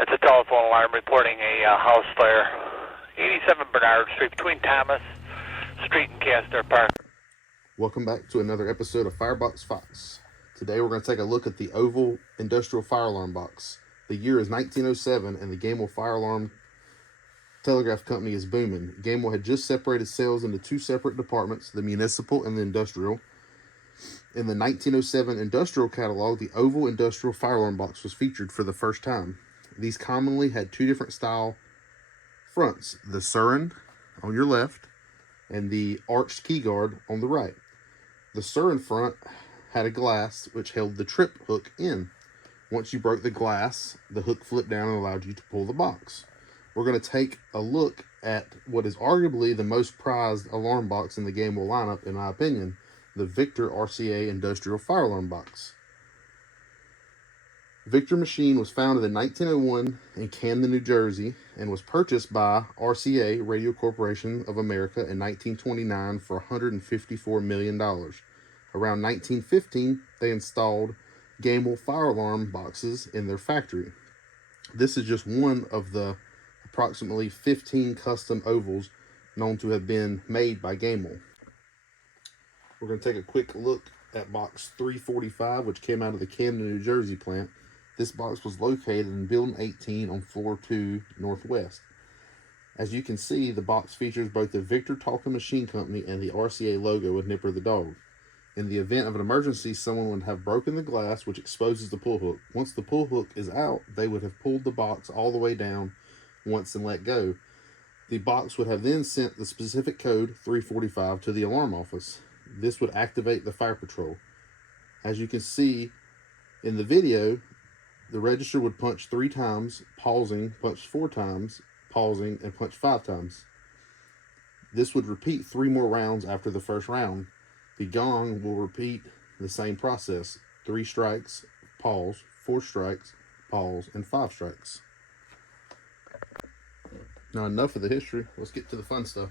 That's a telephone alarm reporting a house fire, 87 Bernard Street, between Thomas Street and Castor Park. Welcome back to another episode of FireBox-Fox. Today we're going to take a look at the oval industrial fire alarm box. The year is 1907 and the Gamewell Fire Alarm Telegraph Company is booming. Gamewell had just separated sales into two separate departments, the municipal and the industrial. In the 1907 industrial catalog, the oval industrial fire alarm box was featured for the first time. These commonly had two different style fronts, the Surin on your left and the arched key guard on the right. The Surin front had a glass which held the trip hook in. Once you broke the glass, the hook flipped down and allowed you to pull the box. We're going to take a look at what is arguably the most prized alarm box in the Gamewell lineup, in my opinion, the Victor RCA Industrial Fire Alarm Box. Victor machine was founded in 1901 in Camden, New Jersey, and was purchased by RCA, Radio Corporation of America, in 1929 for $154 million. Around 1915, they installed Gamewell fire alarm boxes in their factory. This is just one of the approximately 15 custom ovals known to have been made by Gamewell. We're going to take a quick look at box 345, which came out of the Camden, New Jersey plant. This box was located in Building 18 on floor 2 northwest. As you can see, the box features both the Victor Talking Machine Company and the RCA logo with Nipper the dog. In the event of an emergency, someone would have broken the glass, which exposes the pull hook. Once the pull hook is out, they would have pulled the box all the way down once and let go. The box would have then sent the specific code 345 to the alarm office. This would activate the fire patrol. As you can see in the video, the register would punch 3 times, pausing, punch 4 times, pausing, and punch 5 times. This would repeat 3 more rounds after the first round. The gong will repeat the same process. 3 strikes, pause, 4 strikes, pause, and 5 strikes. Now enough of the history. Let's get to the fun stuff.